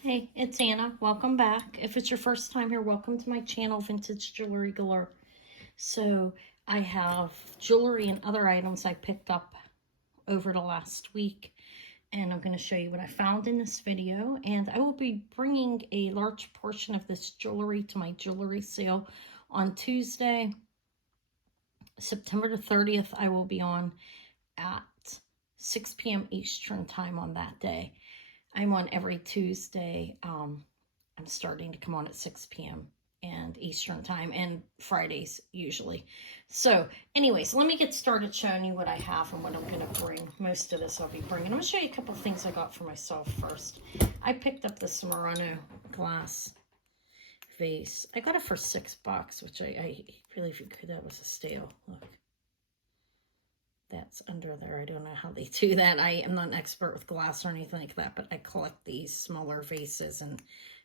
Hey, it's Anna. Welcome back. If it's your first time here, welcome to my channel, Vintage Jewelry Galore. So I have jewelry and other items I picked up over the last week, and I'm going to show you what I found in this video. And I will be bringing a large portion of this jewelry to my jewelry sale on Tuesday, September the 30th. I will be on at 6 p.m. Eastern time on that day. I'm on every Tuesday. I'm starting to come on at 6 p.m. and Eastern time, and Fridays usually. So anyways, let me get started showing you what I have and what I'm going to bring. Most of this I'll be bringing. I'm going to show you a couple of things I got for myself first. I picked up this Murano glass vase. I got it for $6, which I really think that was a steal. Look. That's under there. I don't know how they do that. I am not an expert with glass or anything like that, but I collect these smaller vases, and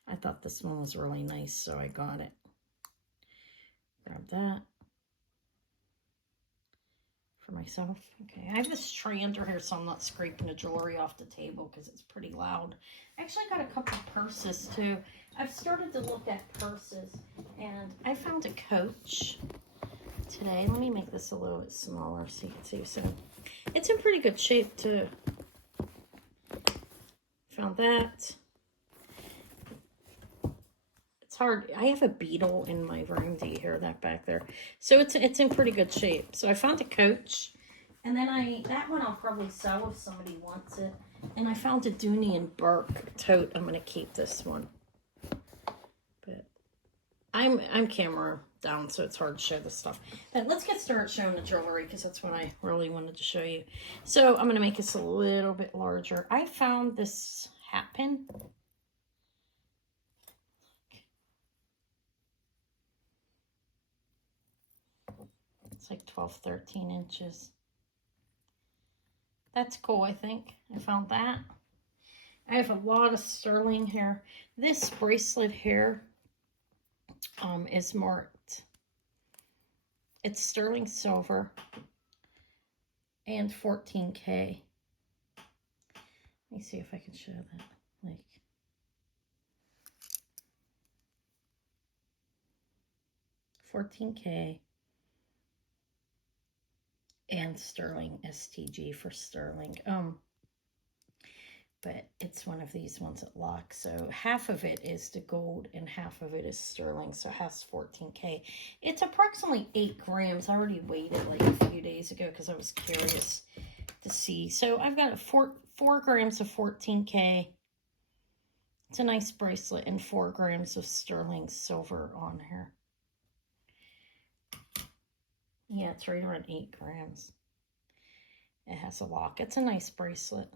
I thought this one was really nice, so I got it. Grab that for myself. Okay, I have this tray under here, so I'm not scraping the jewelry off the table because it's pretty loud. I actually got a couple of purses, too. I've started to look at purses, and I found a Coach today. Let me make this a little bit smaller so you can see. So it's in pretty good shape too. Found that. It's hard. I have a beetle in my room. Do you hear that back there? So it's in pretty good shape. So I found a Coach, and then that one I'll probably sell if somebody wants it. And I found a Dooney and Burke tote. I'm gonna keep this one. But I'm camera down, so it's hard to show this stuff. But let's get started showing the jewelry, because that's what I really wanted to show you. So I'm going to make this a little bit larger. I found this hat pin. It's like 12, 13 inches. That's cool, I think. I found that. I have a lot of sterling here. This bracelet here is marked. It's sterling silver and 14K. Let me see if I can show that. Like, $14K and sterling, STG for sterling. But it's one of these ones that lock. So half of it is the gold and half of it is sterling. So it has 14K. It's approximately 8 grams. I already weighed it like a few days ago because I was curious to see. So I've got 4 grams of 14K. It's a nice bracelet, and 4 grams of sterling silver on here. Yeah, it's right around 8 grams. It has a lock. It's a nice bracelet.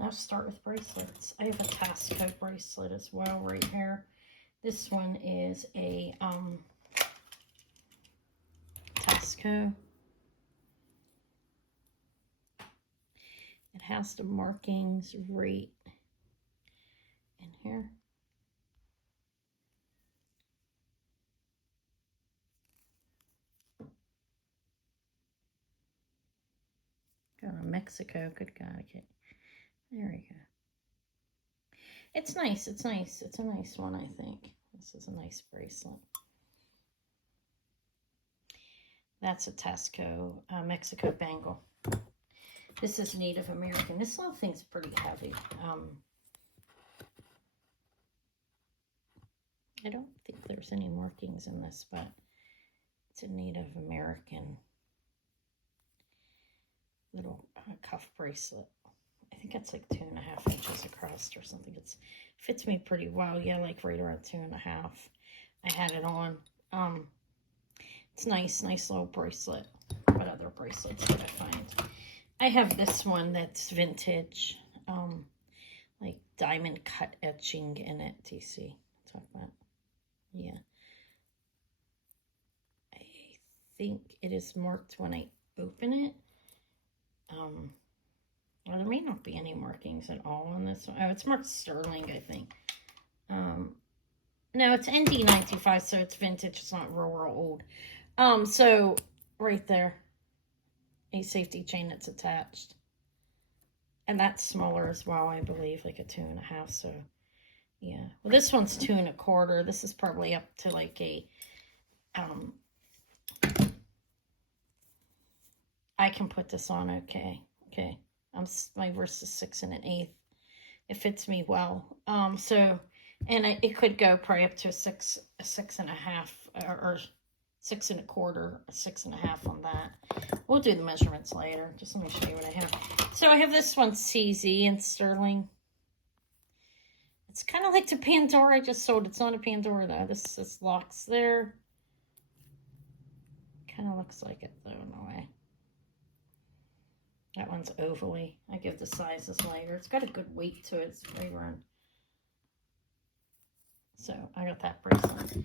I'll start with bracelets. I have a Tasco bracelet as well right here. This one is a Tasco. It has the markings right in here. Going to Mexico. Good God. Okay. There we go. It's nice. It's nice. It's a nice one, I think. This is a nice bracelet. That's a Tasco Mexico bangle. This is Native American. This little thing's pretty heavy. I don't think there's any markings in this, but it's a Native American little cuff bracelet. I think it's like 2.5 inches across or something. It fits me pretty well. Yeah, like right around 2.5. I had it on. It's nice little bracelet. What other bracelets did I find? I have this one that's vintage, like diamond cut etching in it. Do you see? Talk about? Yeah. I think it is marked when I open it. Well, there may not be any markings at all on this one. Oh, it's marked sterling, I think. No, it's ND95, so it's vintage. It's not real old. So right there, a safety chain that's attached. And that's smaller as well, I believe, like a 2.5. So, yeah. Well, this one's 2 1/4. This is probably up to like a, I can put this on okay. Okay. My wrist is 6 1/8. It fits me well. So, and it could go probably up to a 6.5, or 6 1/4, a 6.5 on that. We'll do the measurements later. Just let me show you what I have. So I have this one CZ in sterling. It's kind of like the Pandora I just sold. It's not a Pandora though. This locks there. Kind of looks like it though in a way. That one's ovally. I give the sizes later. It's got a good weight to it. It's very round. So I got that bracelet.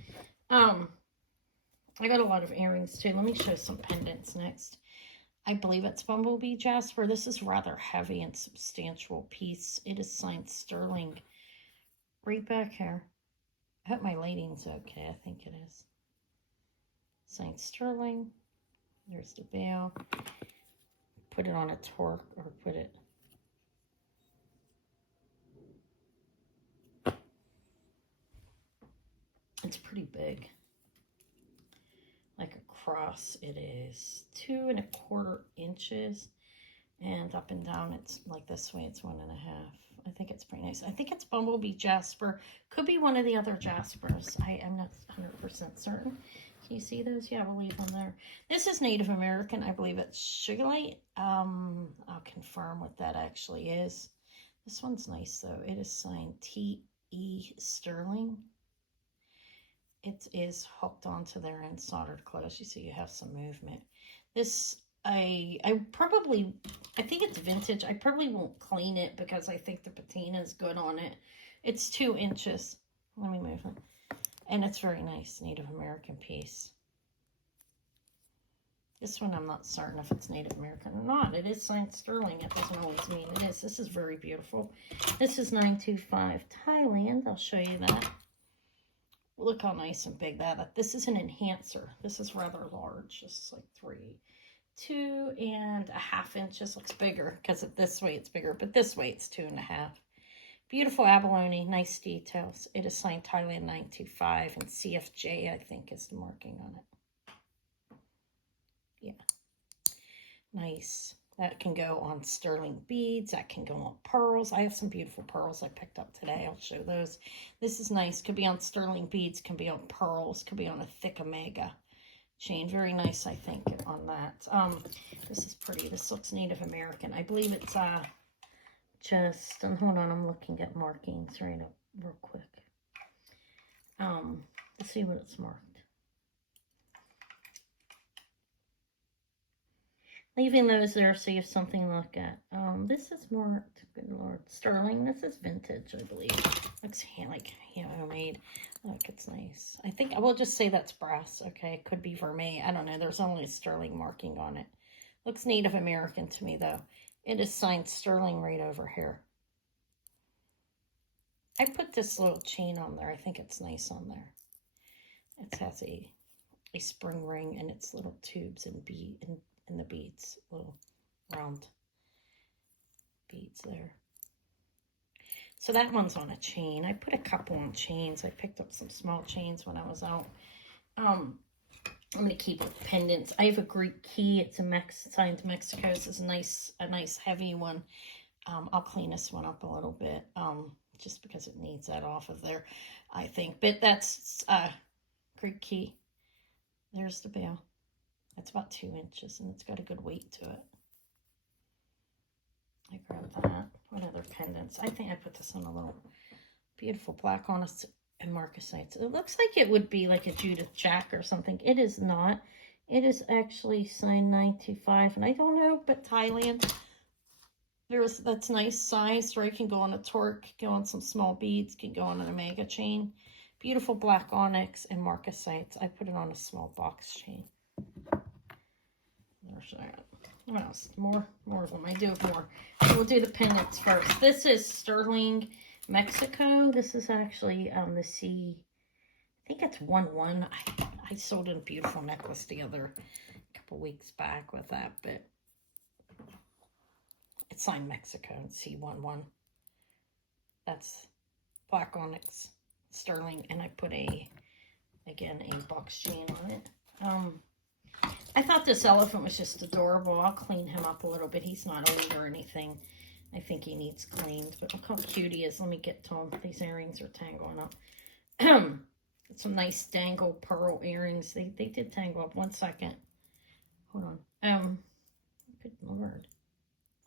I got a lot of earrings too. Let me show some pendants next. I believe it's Bumblebee Jasper. This is rather heavy and substantial piece. It is signed sterling. Right back here. I hope my lighting's okay. I think it is. Signed sterling. There's the veil. Put it on a torque, or put it. It's pretty big. Like a cross, it is 2 1/4 inches, and up and down it's like this way, it's 1.5. I think it's pretty nice. I think it's Bumblebee Jasper. Could be one of the other Jaspers. I am not 100% certain. Can you see those? Yeah, we'll leave them there. This is Native American. I believe it's Sugarlight. I'll confirm what that actually is. This one's nice though. It is signed T.E. Sterling. It is hooked onto there and soldered close. You see you have some movement. This, I think it's vintage. I probably won't clean it because I think the patina is good on it. It's 2 inches. Let me move it. And it's very nice, Native American piece. This one I'm not certain if it's Native American or not. It is signed sterling. It doesn't always mean it is. This is very beautiful. This is 925 Thailand. I'll show you that. Look how nice and big that is. This is an enhancer. This is rather large. This is like 2.5 inches. Looks bigger because this way it's bigger, but this way it's 2.5. Beautiful abalone, nice details. It is signed Thailand 925 and CFJ, I think, is the marking on it. Yeah, nice. That can go on sterling beads. That can go on pearls. I have some beautiful pearls I picked up today. I'll show those. This is nice. Could be on sterling beads. Can be on pearls. Could be on a thick omega chain. Very nice, I think, on that. This is pretty. This looks Native American. I believe it's just, hold on, I'm looking at markings right up real quick. Let's see what it's marked. Leaving those there so you have something to look at. This is more, good Lord, sterling. This is vintage, I believe. Looks like handmade. Look, it's nice. I think I will just say that's brass. Okay, it could be vermeil. I don't know. There's only a sterling marking on it. Looks Native American to me though. It is signed sterling right over here. I put this little chain on there. I think it's nice on there. It has a spring ring and its little tubes and in the beads, little round beads there. So that one's on a chain. I put a couple on chains. I picked up some small chains when I was out. I'm going to keep with pendants. I have a Greek key. It's signed Mexico. This is a nice heavy one. I'll clean this one up a little bit, just because it needs that off of there, I think. But that's Greek key. There's the bell. It's about 2 inches, and it's got a good weight to it. I grabbed that. What other pendants? I think I put this on a little beautiful black onyx and marcasites. It looks like it would be like a Judith Jack or something. It is not. It is actually signed 925, and I don't know, but Thailand. That's nice size, right? Can go on a torque, go on some small beads, can go on an omega chain. Beautiful black onyx and marcasites. I put it on a small box chain. There's that. What else? More of them. I do have more. So we'll do the pendants first. This is sterling Mexico. This is actually the C. I think it's 1-1. I sold a beautiful necklace the other couple weeks back with that, but It's signed Mexico, C11. That's black onyx sterling, and I put again, a box chain on it. I thought this elephant was just adorable. I'll clean him up a little bit. He's not old or anything. I think he needs cleaned, but look how cute he is. Let me get to him. These earrings are tangling up. Some nice dangle pearl earrings. They did tangle up. 1 second. Hold on. Good Lord.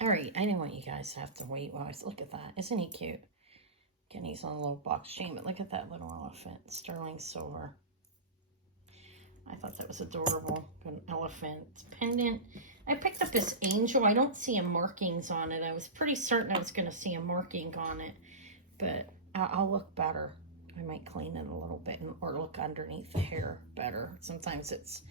All right, I didn't want you guys to have to wait while I look at that. Isn't he cute? Again, he's on a little box chain, but look at that little elephant. Sterling silver. I thought that was adorable. An elephant pendant. I picked up this angel. I don't see any markings on it. I was pretty certain I was going to see a marking on it, but I'll look better. I might clean it a little bit or look underneath the hair better. Sometimes it's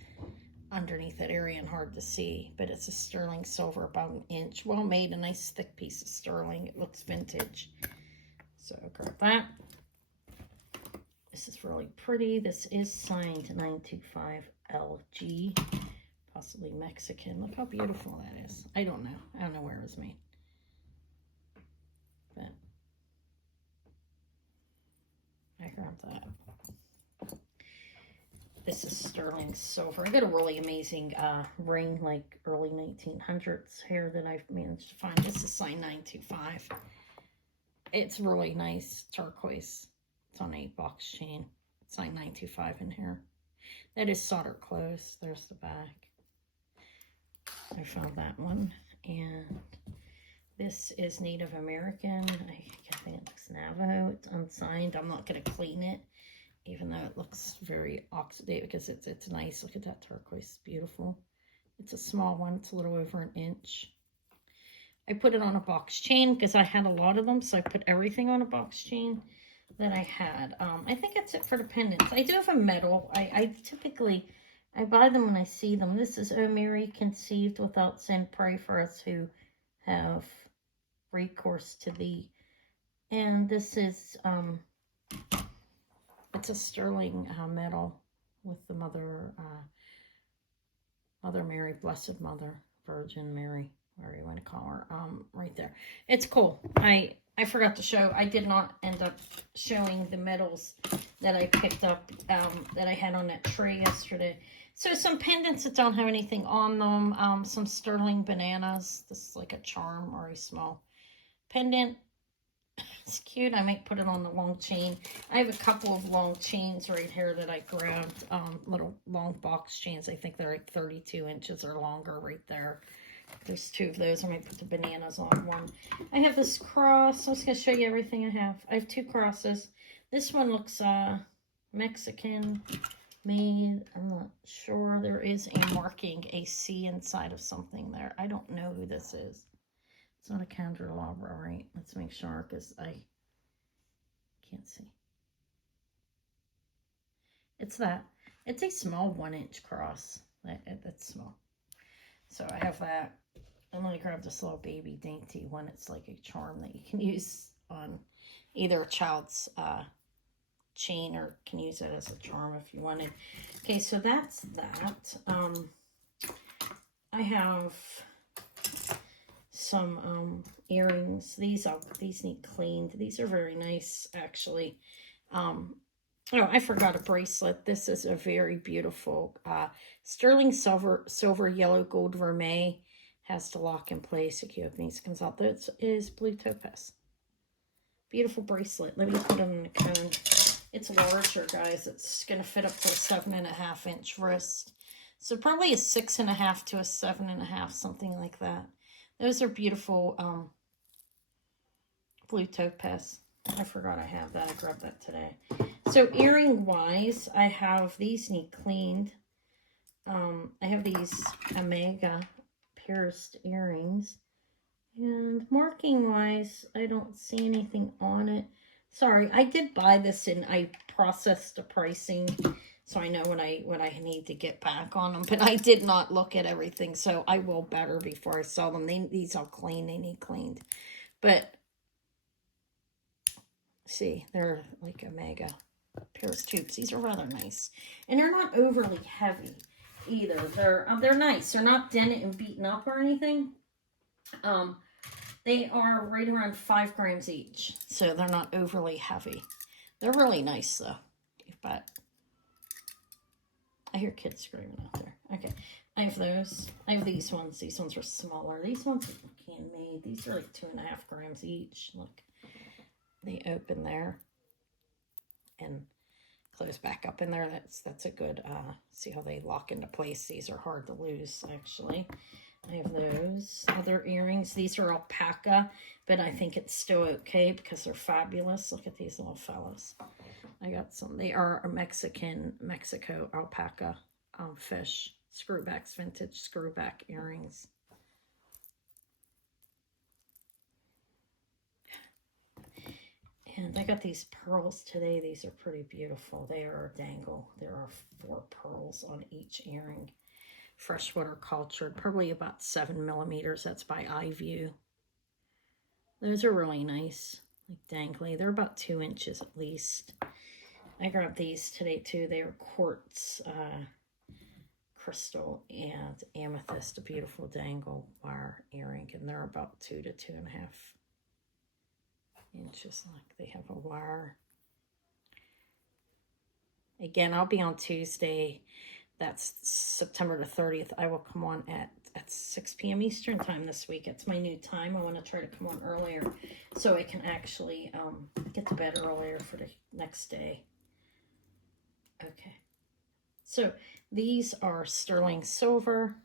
underneath that area and hard to see, but it's a sterling silver, about 1 inch. Well made, a nice thick piece of sterling. It looks vintage. So grab that. This is really pretty. This is signed 925 LG, possibly Mexican. Look how beautiful that is. I don't know. I don't know where it was made. But I grabbed that. This is sterling silver. I got a really amazing ring, like early 1900s hair that I've managed to find. This is signed 925. It's really nice turquoise. It's on a box chain. It's signed 925 in here. That is solder closed. There's the back. I found that one. And this is Native American. I think it looks Navajo. It's unsigned. I'm not going to clean it, even though it looks very oxidated, because it's nice. Look at that turquoise. It's beautiful. It's a small one. It's a little over 1 inch. I put it on a box chain because I had a lot of them, so I put everything on a box chain that I had. I think that's it for the pendants. I do have a medal. I typically buy them when I see them. This is "O Mary, conceived without sin, pray for us who have recourse to thee." And this is, it's a sterling medal with the Mother Mary, Blessed Mother, Virgin Mary, whatever you want to call her, right there. It's cool. I forgot to show. I did not end up showing the medals that I picked up that I had on that tray yesterday. So some pendants that don't have anything on them. Some sterling bananas. This is like a charm or a small pendant. It's cute. I might put it on the long chain. I have a couple of long chains right here that I grabbed. Little long box chains. I think they're like 32 inches or longer right there. There's 2 of those. I might put the bananas on one. I have this cross. I was going to show you everything I have. I have 2 crosses. This one looks Mexican made. I'm not sure. There is a marking, a C inside of something there. I don't know who this is. It's not a candelabra, right? Let's make sure, because I can't see. It's that. It's a small 1 inch cross. That's small. So I have that. I'm going to grab this little baby dainty one. It's like a charm that you can use on either a child's chain, or can use it as a charm if you wanted. Okay, so that's that. I have some earrings. These need cleaned. These are very nice, actually. Oh, I forgot a bracelet. This is a very beautiful sterling silver, yellow, gold vermeil. Has to lock in place. If you open these, comes out. This is blue topaz. Beautiful bracelet. Let me put it in the cone. It's larger, guys. It's going to fit up to a 7.5 inch wrist. So probably a 6.5 to a 7.5, something like that. Those are beautiful blue topaz. I forgot I have that. I grabbed that today. So earring wise, I have these need cleaned. I have these Omega pierced earrings. And marking wise, I don't see anything on it. Sorry, I did buy this and I processed the pricing, so I know what I need to get back on them. But I did not look at everything, so I will better before I sell them. These are clean. They need cleaned. But see, they're like Omega pierced tubes. These are rather nice, and they're not overly heavy either. They're nice. They're not dented and beaten up or anything. They are right around 5 grams each, so they're not overly heavy. They're really nice, though. But I hear kids screaming out there. Okay, I have those. I have these ones. These ones are smaller. These ones are handmade. These are like 2.5 grams each. Look, they open there and close back up in there. That's a good, see how they lock into place. These are hard to lose, actually. I have those other earrings. These are alpaca, but I think it's still okay because they're fabulous. Look at these little fellas. I got some. They are a Mexico alpaca fish. Screwbacks, vintage screwback earrings. And I got these pearls today. These are pretty beautiful. They are a dangle. There are 4 pearls on each earring. Freshwater cultured, probably about 7 millimeters. That's by iView. Those are really nice, like dangly. They're about 2 inches at least. I grabbed these today too. They are quartz, crystal, and amethyst. A beautiful dangle wire earring, and they're about 2 to 2.5 inches. Like they have a wire. Again, I'll be on Tuesday. That's September the 30th. I will come on at 6 p.m. Eastern time this week. It's my new time. I want to try to come on earlier so I can actually get to bed earlier for the next day. Okay. So these are sterling silver,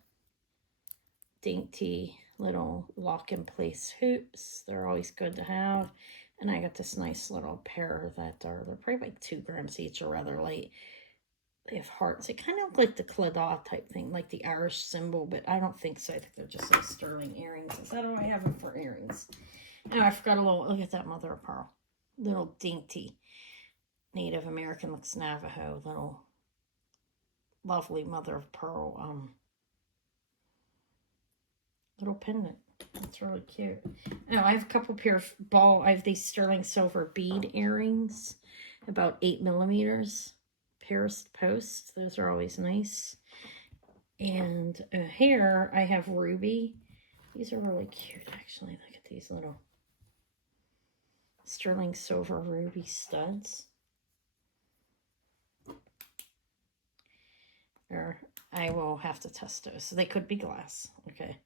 dainty little lock-in-place hoops. They're always good to have. And I got this nice little pair that they're probably like 2 grams each, or rather light. They have hearts. They kind of look like the Claddagh type thing, like the Irish symbol, but I don't think so. I think they're just like sterling earrings. Is that all I have them for earrings? Oh, I forgot a little, look at that mother of pearl. Little dainty Native American, looks Navajo, little lovely mother of pearl little pendant. That's really cute. Oh, I have a couple pair of I have these sterling silver bead earrings, about 8 millimeters. Paris post. Those are always nice. And here I have ruby. These are really cute, actually. Look at these little sterling silver ruby studs. Or I will have to test those. So they could be glass. Okay.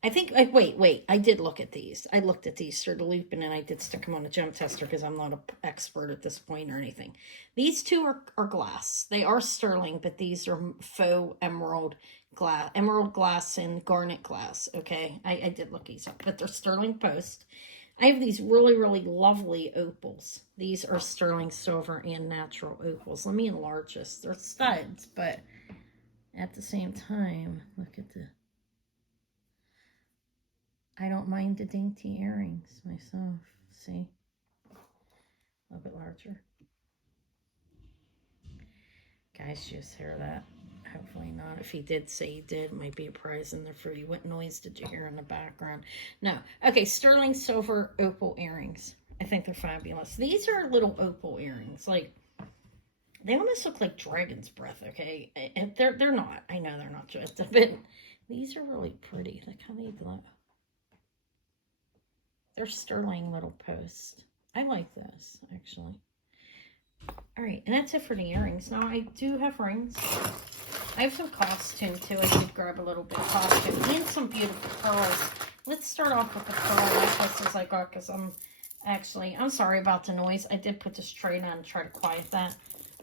I think, wait, I did look at these. I looked at these through the loop, and then I did stick them on a gem tester because I'm not an expert at this point or anything. These two are glass. They are sterling, but these are faux emerald glass and garnet glass, okay? I did look these up, but they're sterling post. I have these really, really lovely opals. These are sterling silver and natural opals. Let me enlarge this. They're studs, but at the same time, look at the... I don't mind the dainty earrings myself. See? A little bit larger. Guys, just hear that? Hopefully not. If he did say he did, it might be a prize in there for you. What noise did you hear in the background? No. Okay, sterling silver opal earrings. I think they're fabulous. These are little opal earrings. Like, they almost look like dragon's breath, okay? They're not. I know they're not just, but these are really pretty. Look how they glow. They're sterling little post. I like this, actually. All right, and that's it for the earrings. Now, I do have rings. I have some costume, too. I did grab a little bit of costume and some beautiful pearls. Let's start off with the pearl necklaces I got because I'm sorry about the noise. I did put this tray on to try to quiet that.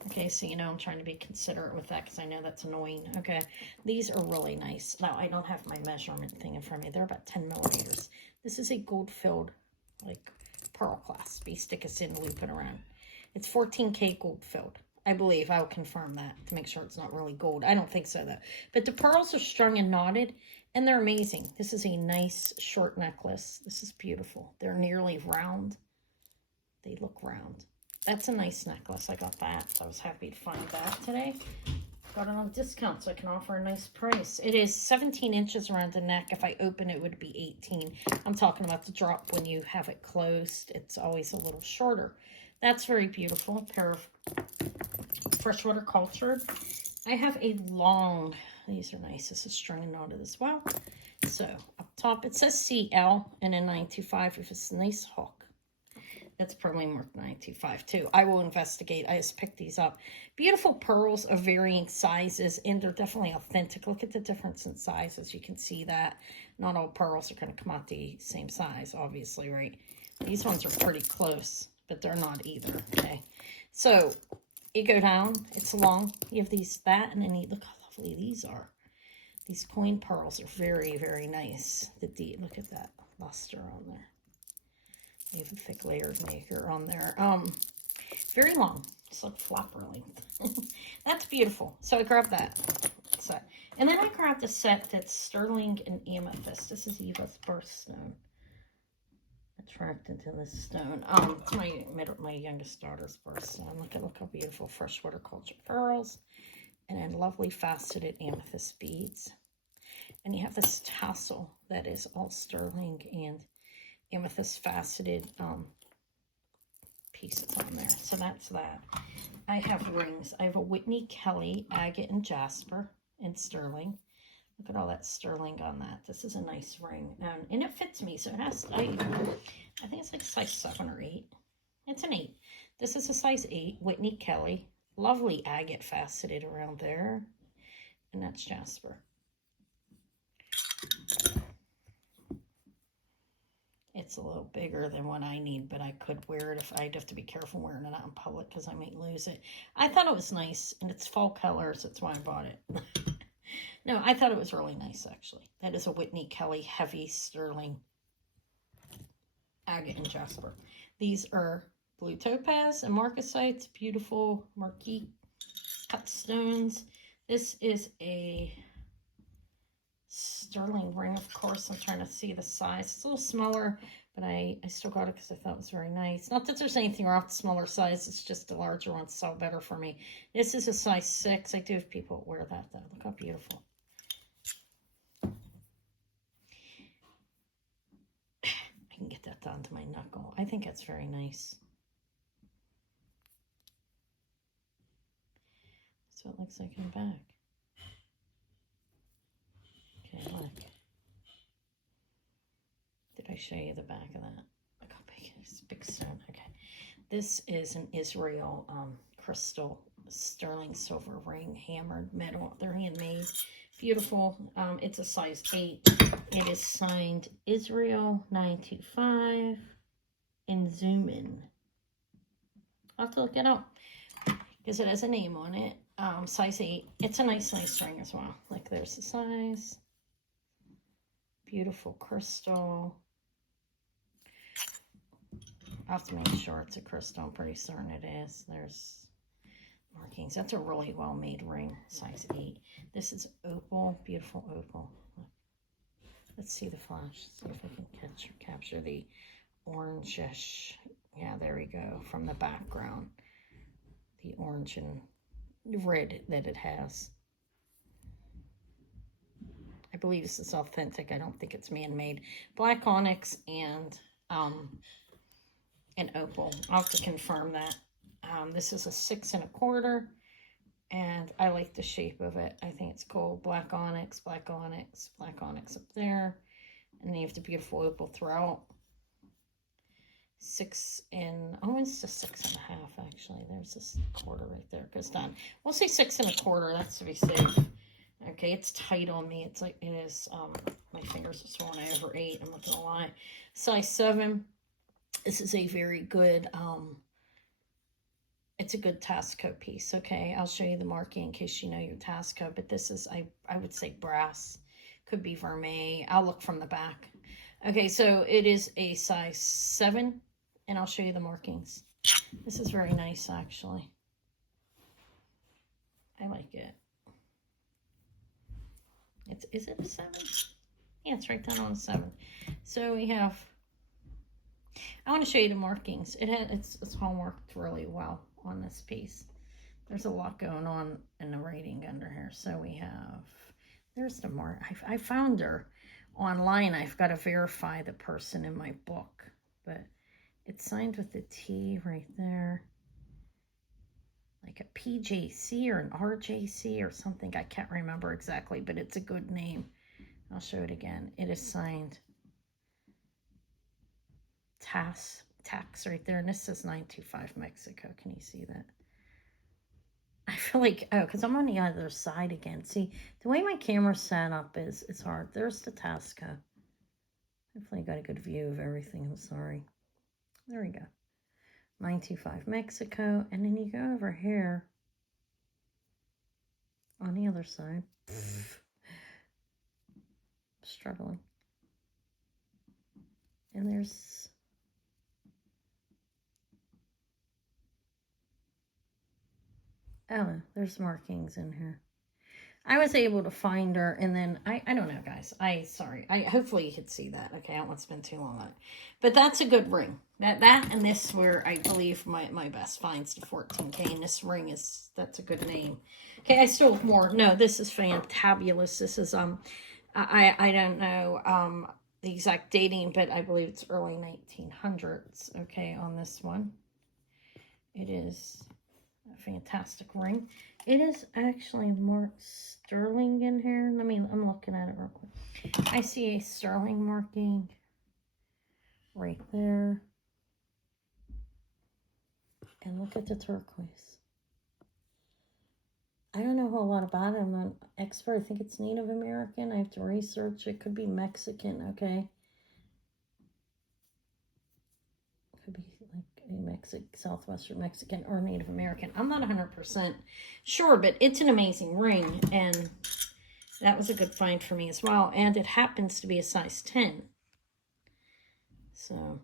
Okay, so you know I'm trying to be considerate with that because I know that's annoying. Okay, these are really nice. Now, I don't have my measurement thing in front of me. They're about 10 millimeters. This is a gold-filled, like, pearl clasp. You stick this in, loop it around. It's 14K gold-filled. I believe. I'll confirm that to make sure it's not really gold. I don't think so, though. But the pearls are strung and knotted, and they're amazing. This is a nice short necklace. This is beautiful. They're nearly round. They look round. That's a nice necklace. I got that. I was happy to find that today. Got it on discount, so I can offer a nice price. It is 17 inches around the neck. If I open it, it would be 18. I'm talking about the drop when you have it closed. It's always a little shorter. That's very beautiful. A pair of freshwater cultured. I have a long, these are nice. This is strung and knotted as well. So a top. It says CL and a 925 if it's a nice hook. That's probably marked 925 too. I will investigate. I just picked these up. Beautiful pearls of varying sizes, and they're definitely authentic. Look at the difference in sizes. You can see that not all pearls are going to come out the same size, obviously, right? These ones are pretty close, but they're not either, okay? So you go down. It's long. You have that, and then look how lovely these are. These coin pearls are very, very nice. Look at that luster on there. You have a thick layered maker on there. Very long. It's like flopper length. That's beautiful. So I grabbed that set. And then I grabbed a set that's sterling and amethyst. This is Eva's birthstone. Attracted to this stone. It's my youngest daughter's birthstone. Look how beautiful freshwater culture pearls. And then lovely faceted amethyst beads. And you have this tassel that is all sterling and amethyst faceted pieces on there. So that's that. I have rings. I have a Whitney Kelly, agate and jasper and sterling. Look at all that sterling on that. This is a nice ring. And it fits me. So it has, I think it's like size 7 or 8. It's an 8. This is a size 8, Whitney Kelly. Lovely agate faceted around there. And that's jasper. It's a little bigger than what I need, but I could wear it if I'd have to be careful wearing it out in public because I might lose it. I thought it was nice, and it's fall colors. That's why I bought it. No, I thought it was really nice, actually. That is a Whitney Kelly heavy sterling agate and jasper. These are blue topaz and marcasites, beautiful marquise cut stones. This is a sterling ring, of course. I'm trying to see the size. It's a little smaller, but I still got it because I thought it was very nice. Not that there's anything wrong with the smaller size. It's just the larger ones sell better for me. This is a size 6. I do have people wear that, though. Look how beautiful. I can get that down to my knuckle. I think that's very nice. That's what it looks like in the back. Okay, look. Did I show you the back of that? Look how big it is. Big stone. Okay. This is an Israel crystal sterling silver ring, hammered metal. They're handmade. Beautiful. It's a size 8. It is signed Israel 925 and zoom in. I'll have to look it up because it has a name on it. Size 8. It's a nice ring as well. Like there's the size. Beautiful crystal. I'll have to make sure it's a crystal. I'm pretty certain it is. There's markings. That's a really well-made ring, size 8. This is opal, beautiful opal. Let's see the flash. See if I can capture the orangish. Yeah, there we go. From the background, the orange and red that it has. I believe this is authentic. I don't think it's man-made. Black onyx and opal. I'll have to confirm that. This is a 6 1/4, and I like the shape of it. I think it's cool. Black onyx, black onyx, black onyx up there, and then you have the beautiful opal throughout. 6 and it's just 6 1/2 actually. There's this quarter right there. Goes down. We'll say 6 1/4. That's to be safe. Okay, it's tight on me. It's like it is. My fingers are swollen over 8. I'm not gonna lie. Size 7. This is a very good. It's a good Tasco piece. Okay, I'll show you the marking in case you know your Tasco. But this is I would say brass. Could be vermeil. I'll look from the back. Okay, so it is a size 7, and I'll show you the markings. This is very nice, actually. I like it. Is it a 7? Yeah, it's right down on a 7. So we have. I want to show you the markings. It's hallmarked really well on this piece. There's a lot going on in the writing under here. So we have. There's the mark. I found her online. I've got to verify the person in my book, but it's signed with the T right there. Like a PJC or an RJC or something. I can't remember exactly, but it's a good name. I'll show it again. It is signed Tax right there. And this says 925 Mexico. Can you see that? I feel like, oh, because I'm on the other side again. See, the way my camera's set up is, it's hard. There's the Tasco. Hopefully I got a good view of everything. I'm sorry. There we go. 925 Mexico. And then you go over here on the other side. Struggling. And there's... oh, there's markings in here. I was able to find her, and then, I don't know, guys. Sorry. Hopefully you could see that. Okay, I don't want to spend too long on it. But that's a good ring. That and this were, I believe, my best finds to 14K. And this ring is, that's a good name. Okay, I still have more. No, this is fantabulous. This is, I don't know the exact dating, but I believe it's early 1900s, okay, on this one. It is a fantastic ring. It is actually more sterling in here. I'm looking at it real quick. I see a sterling marking right there. And look at the turquoise. I don't know a whole lot about it. I'm not an expert. I think it's Native American. I have to research. It could be Mexican, okay? Could be like a Southwestern Mexican or Native American. I'm not 100% sure, but it's an amazing ring, and that was a good find for me as well. And it happens to be a size 10. So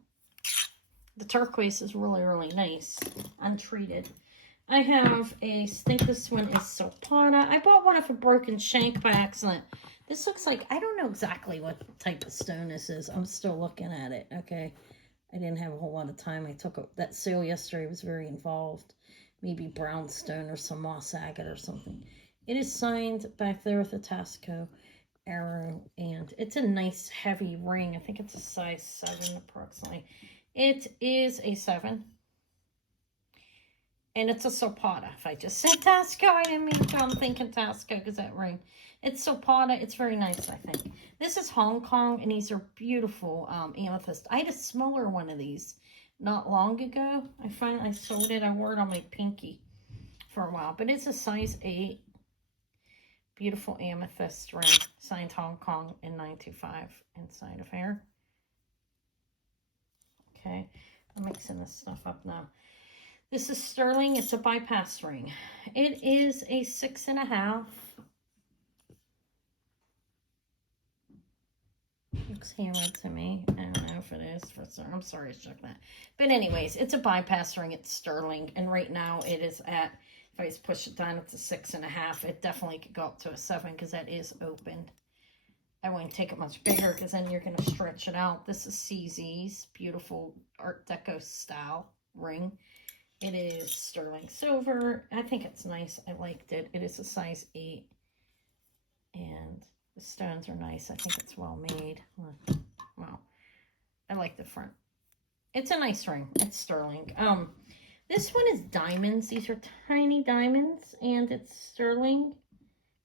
the turquoise is really, really nice, untreated. I have I think this one is Sopana. I bought one of a broken shank by accident. This looks like, I don't know exactly what type of stone this is. I'm still looking at it, okay? I didn't have a whole lot of time. I took that sale yesterday. I was very involved. Maybe brownstone or some moss agate or something. It is signed back there with a Tasco arrow. And it's a nice heavy ring. I think it's a size 7 approximately. It is a 7. And it's a Sopata. If I just said Tasco, I didn't mean to. I'm thinking Tasco because that ring. It's Sopata. It's very nice, I think. This is Hong Kong, and these are beautiful amethyst. I had a smaller one of these not long ago. I sold it. I wore it on my pinky for a while. But it's a size 8. Beautiful amethyst ring. Signed Hong Kong in 925 inside of here. Okay. I'm mixing this stuff up now. This is sterling. It's a bypass ring. It is a 6.5. Looks hammered to me. I don't know if it is. I'm sorry I shook that. But anyways, it's a bypass ring. It's sterling. And right now it is at, if I just push it down, it's a 6.5. It definitely could go up to a 7 because that is opened. I wouldn't take it much bigger because then you're going to stretch it out. This is CZ's beautiful Art Deco style ring. It is sterling silver. I think it's nice. I liked it. It is a size 8. And the stones are nice. I think it's well made. Wow. I like the front. It's a nice ring. It's sterling. This one is diamonds. These are tiny diamonds. And it's sterling.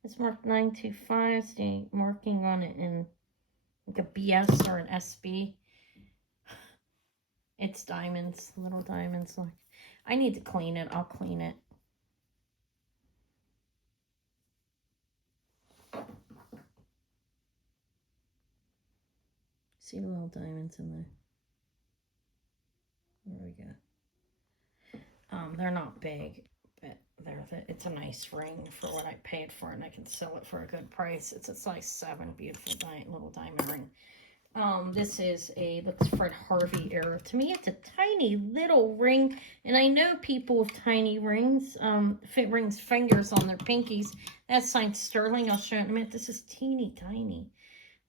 It's marked 925. It's the marking on it in like a BS or an SB. It's diamonds. Little diamonds. Look. I need to clean it. I'll clean it. See the little diamonds in there? There we go. They're not big, but it's a nice ring for what I paid for it, and I can sell it for a good price. It's a size 7, beautiful little diamond ring. This is looks Fred Harvey era. To me, it's a tiny little ring, and I know people with tiny rings, rings fingers on their pinkies. That's signed sterling. I'll show you in a minute. This is teeny tiny.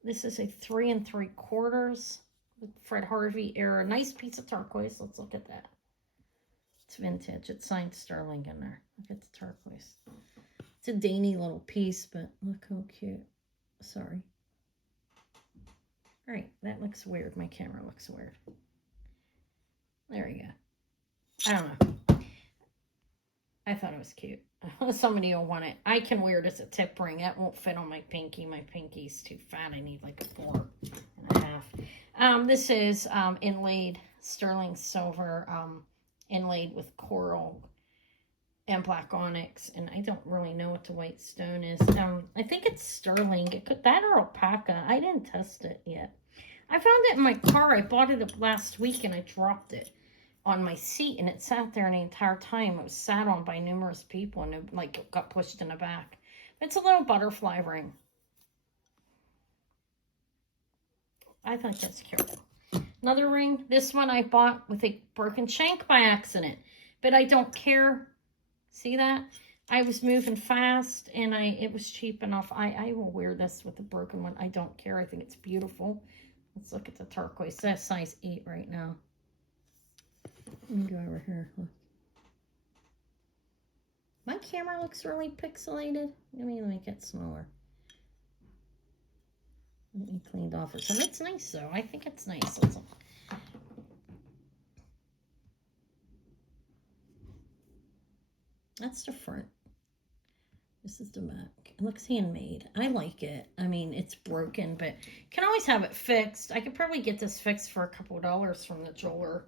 This is a 3 3/4 Fred Harvey era. Nice piece of turquoise. Let's look at that. It's vintage. It's signed sterling in there. Look at the turquoise. It's a dainty little piece, but look how cute. Sorry. All right, that looks weird. My camera looks weird. There we go. I don't know. I thought it was cute. Somebody will want it. I can wear it as a tip ring. That won't fit on my pinky. My pinky's too fat. I need like a 4.5. This is inlaid sterling silver, inlaid with coral and black onyx, and I don't really know what the white stone is. I think it's sterling. It could that or alpaca. I didn't test it yet. I found it in my car. I bought it last week and I dropped it on my seat, and it sat there the entire time. It was sat on by numerous people, and it like got pushed in the back. It's a little butterfly ring. I think that's cute. Another ring. This one I bought with a broken shank by accident, but I don't care. See that? I was moving fast, and it was cheap enough. I will wear this with a broken one. I don't care. I think it's beautiful. Let's look at the turquoise. That's size 8 right now. Let me go over here. Look. My camera looks really pixelated. Let me make it smaller. Let me cleaned off or something. It's nice though. I think it's nice. That's the front. This is the back. It looks handmade. I like it. I mean, it's broken, but you can always have it fixed. I could probably get this fixed for a couple of dollars from the jeweler.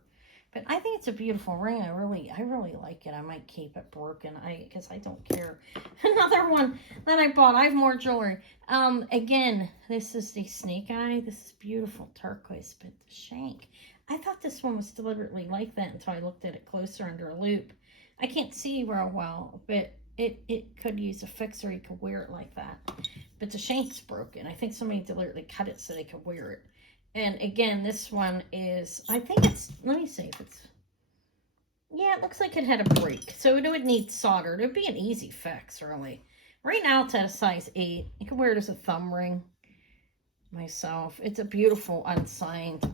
But I think it's a beautiful ring. I really like it. I might keep it broken. Because I don't care. Another one that I bought. I have more jewelry. Again, this is the snake eye. This is beautiful turquoise, but the shank. I thought this one was deliberately like that until I looked at it closer under a loop. I can't see real well, but it could use a fix, or you could wear it like that. But the shank's broken. I think somebody deliberately cut it so they could wear it. And again, this one is, I think it's, let me see if it's, yeah, it looks like it had a break. So it would need solder. It would be an easy fix, really. Right now it's at a size 8. You can wear it as a thumb ring myself. It's a beautiful, unsigned,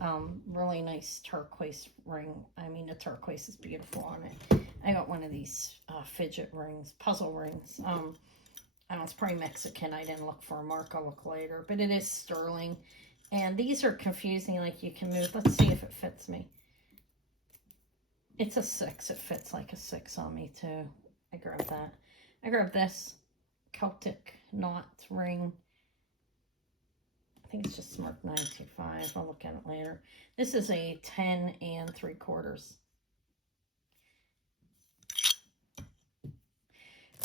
really nice turquoise ring. I mean, the turquoise is beautiful on it. I got one of these fidget rings, puzzle rings. I don't know, it's probably Mexican. I didn't look for a mark. I'll look later. But it is sterling. And these are confusing, like you can move. Let's see if it fits me. It's a 6. It fits like a 6 on me, too. I grabbed that. I grabbed this Celtic knot ring. I think it's just marked 925. I'll look at it later. This is a 10 3/4.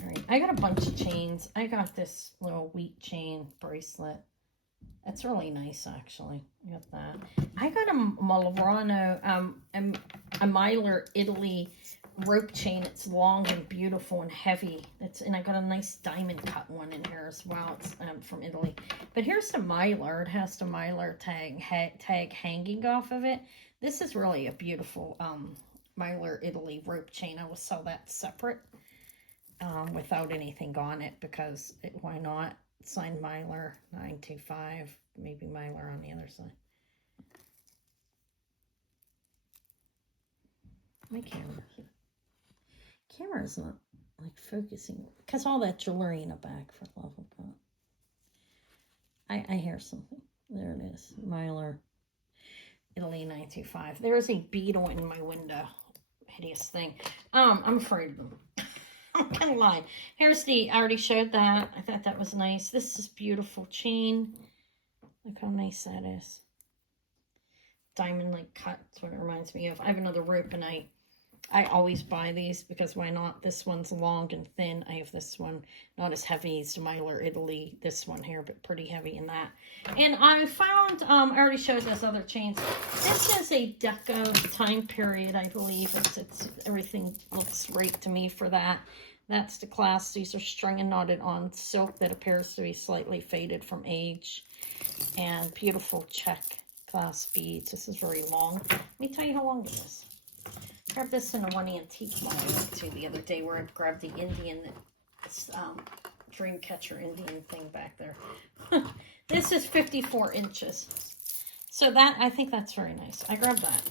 All right, I got a bunch of chains. I got this little wheat chain bracelet. That's really nice, actually. I got that. I got a Murano, a Mylar Italy rope chain. It's long and beautiful and heavy. And I got a nice diamond cut one in here as well. It's from Italy. But here's the Mylar. It has the Mylar tag hanging off of it. This is really a beautiful Mylar Italy rope chain. I will sell that separate without anything on it because why not? Signed Mylar 925, maybe Mylar on the other side. My camera's not like focusing because all that jewelry in the back, for love of God. I hear something. There it is, Mylar Italy 925. There's a beetle in my window. Hideous thing. I'm afraid of them. I'm gonna lie. Here's I already showed that. I thought that was nice. This is beautiful chain. Look how nice that is. Diamond like cut. That's what it reminds me of. I have another rope, and I always buy these because why not? This one's long and thin. I have this one, not as heavy as the Mylar Italy. This one here, but pretty heavy in that. And I found, I already showed those other chains. This is a Deco time period, I believe. It's everything looks right to me for that. That's the class. These are strung and knotted on silk that appears to be slightly faded from age. And beautiful check glass beads. This is very long. Let me tell you how long it is. I grabbed this in a one antique mall I went to the other day where I grabbed the Indian, Dreamcatcher Indian thing back there. This is 54 inches. So that, I think that's very nice. I grabbed that.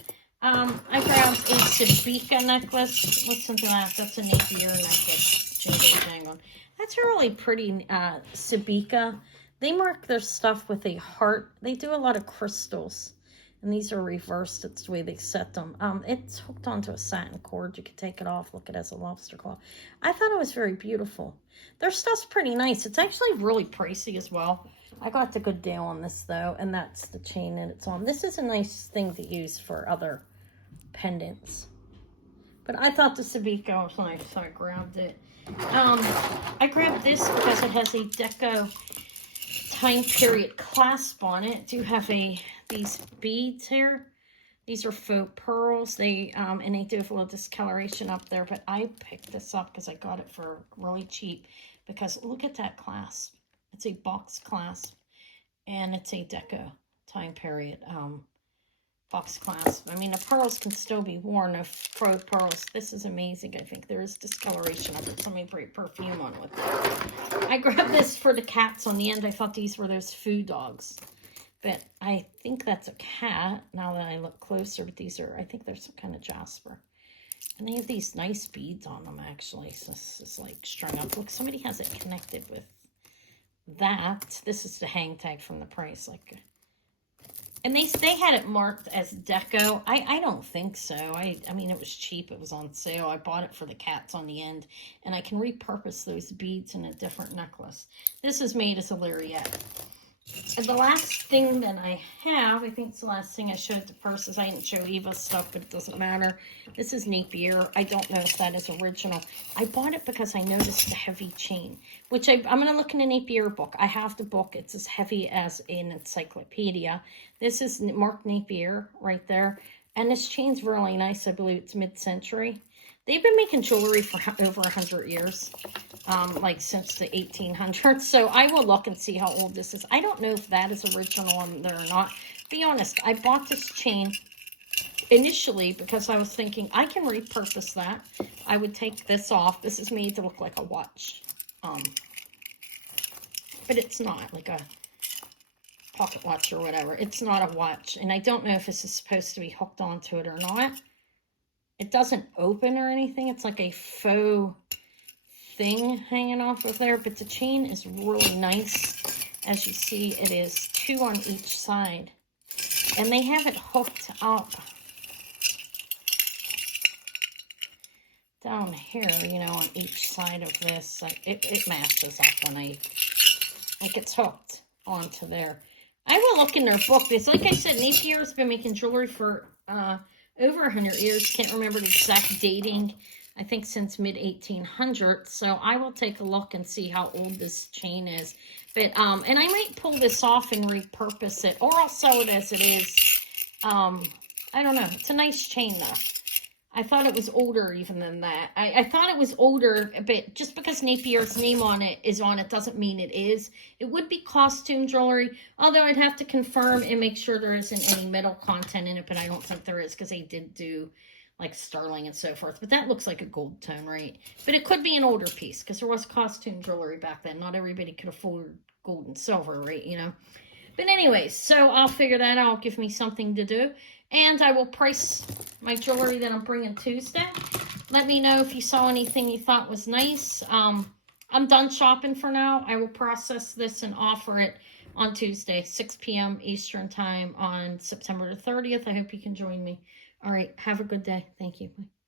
I grabbed a Sabika necklace. Listen to that. That's a Napier necklace. Jingle jangle. That's a really pretty Sabika. They mark their stuff with a heart. They do a lot of crystals. And these are reversed. It's the way they set them. It's hooked onto a satin cord. You can take it off. Look, it has a lobster claw. I thought it was very beautiful. Their stuff's pretty nice. It's actually really pricey as well. I got the good deal on this, though, and that's the chain that it's on. This is a nice thing to use for other pendants. But I thought the Sabiko was nice, so I grabbed it. I grabbed this because it has a deco time period clasp on it. I do have these beads here. These are faux pearls. They and they do have a little discoloration up there, but I picked this up because I got it for really cheap. Because look at that clasp. It's a box clasp, and it's a deco time period box clasp. I mean, the pearls can still be worn, the faux pearls. This is amazing. I think there is discoloration of it. Somebody put perfume on with it. I grabbed this for the cats on the end. I thought these were those food dogs, but I think that's a cat now that I look closer. But these are, I think they're some kind of jasper. And they have these nice beads on them, actually. So this is like strung up. Look, somebody has it connected with that. This is the hang tag from the price. Like, and they had it marked as deco. I don't think so. I mean, it was cheap. It was on sale. I bought it for the cats on the end. And I can repurpose those beads in a different necklace. This is made as a lariat. And the last thing that I have, I think it's the last thing I showed at the purses. I didn't show Eva's stuff, but it doesn't matter. This is Napier. I don't know if that is original. I bought it because I noticed the heavy chain, which I'm going to look in the Napier book. I have the book. It's as heavy as an encyclopedia. This is Mark Napier right there. And this chain's really nice. I believe it's mid-century. They've been making jewelry for over 100 years, like since the 1800s. So I will look and see how old this is. I don't know if that is original on there or not. Be honest, I bought this chain initially because I was thinking I can repurpose that. I would take this off. This is made to look like a watch. But it's not like a pocket watch or whatever. It's not a watch. And I don't know if this is supposed to be hooked onto it or not. It doesn't open or anything. It's like a faux thing hanging off of there. But the chain is really nice. As you see, it is 2 on each side. And they have it hooked up down here, you know, on each side of this. It matches up when like it's hooked onto there. I will look in their book. It's like I said, Napier's been making jewelry for over 100 years. Can't remember the exact dating. I think since mid-1800s. So I will take a look and see how old this chain is. But and I might pull this off and repurpose it, or I'll sell it as it is. I don't know. It's a nice chain though. I thought it was older even than that. I thought it was older, but just because Napier's name on it is on it doesn't mean it is. It would be costume jewelry, although I'd have to confirm and make sure there isn't any metal content in it, but I don't think there is because they did do like sterling and so forth. But that looks like a gold tone, right? But it could be an older piece because there was costume jewelry back then. Not everybody could afford gold and silver, right? You know. But anyways, so I'll figure that out. Give me something to do. And I will price my jewelry that I'm bringing Tuesday. Let me know if you saw anything you thought was nice. I'm done shopping for now. I will process this and offer it on Tuesday, 6 p.m. Eastern Time on September the 30th. I hope you can join me. All right. Have a good day. Thank you. Bye.